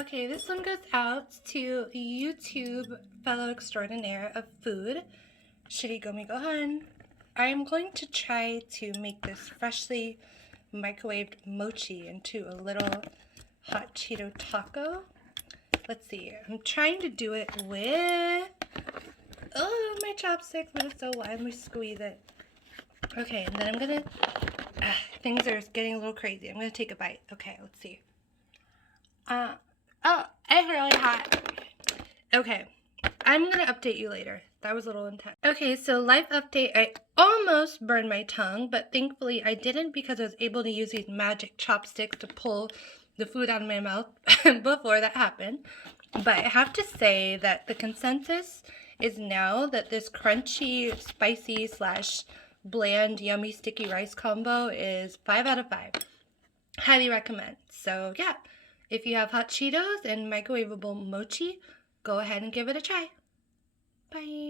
Okay, this one goes out to YouTube fellow extraordinaire of food, Shirigomi Gohan. I am going to try to make this freshly microwaved mochi into a little hot Cheeto taco. Let's see, I'm trying to do it with, my chopsticks, but it's so wide, let me squeeze it. Okay, and then I'm gonna, things are getting a little crazy. I'm gonna take a bite. Okay, let's see. Oh, it's really hot. Okay, I'm gonna update you later. That was a little intense. Okay, so life update. I almost burned my tongue, but thankfully I didn't because I was able to use these magic chopsticks to pull the food out of my mouth before that happened. But I have to say that the consensus is now that this crunchy, spicy / bland, yummy, sticky rice combo is 5 out of 5. Highly recommend. So yeah, if you have hot Cheetos and microwavable mochi, go ahead and give it a try. Bye.